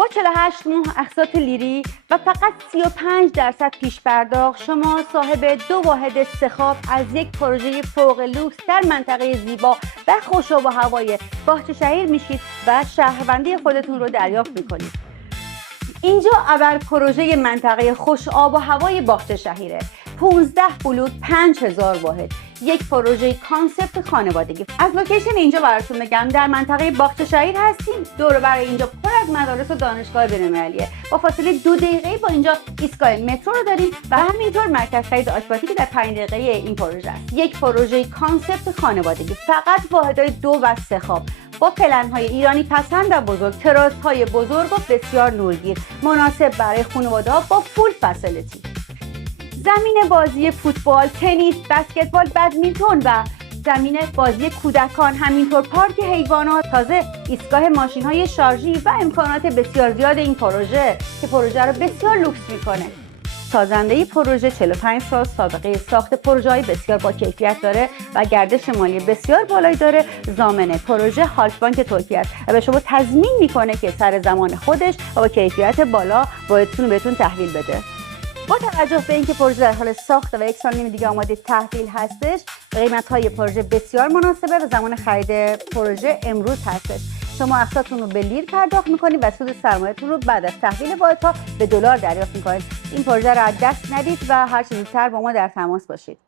با 48 ماه اقساط لیری و فقط 35% پیش پرداخت شما صاحب 2 واحد سه از یک پروژه فوق لوکس در منطقه زیبا و خوش آب و هوای باغچه شهیر میشید و شهروندی خودتون رو دریافت میکنید. اینجا ابر پروژه منطقه خوش آب و هوای باغچه شهیره. 15 بلوک 5000 واحد، یک پروژه کانسپت خانوادگی. از لوکیشن اینجا براتون بگم، در منطقه باغچه شهیر هستیم. دور و بر اینجا پر از مدارس و دانشگاه بین‌المللیه. با فاصله 2 دقیقه با اینجا ایستگاه مترو رو داریم و همینطور مرکز خرید آکواتیک در 5 دقیقه این پروژه است. یک پروژه کانسپت خانوادگی، فقط واحدهای 2 و 3 خواب با پلن‌های ایرانی پسند و بزرگ، تراس‌های بزرگ و بسیار نورگیر، مناسب برای خانواده‌ها با فول فسیلیتی. زمین بازی فوتبال، تنیس، بسکتبال، بدمینتون و زمین بازی کودکان، همینطور پارک حیوانات، تازه ایستگاه ماشین‌های شارژی و امکانات بسیار زیاد این پروژه که پروژه رو بسیار لوکس می‌کنه. سازنده پروژه 45 سال سابقه ساخت پروژه‌های بسیار با کیفیت داره و گردش مالی بسیار بالایی داره. ضامن پروژه هالتبانک ترکیه است و به شما تضمین میکنه که سر زمان خودش و با کیفیت بالا واحدتون بهتون تحویل بده. با توجه به اینکه پروژه در حال ساخت و 1 سال نیم دیگه آماده تحویل هستش، قیمت‌های پروژه بسیار مناسبه و زمان خرید پروژه امروز هستش. شما اقساطتون رو به لیر پرداخت می‌کنید و سود سرمایه‌تون رو بعد از تحویل واحدها به دلار دریافت می‌کنید. این پروژه رو از دست ندید و هر چه زودتر با ما در تماس باشید.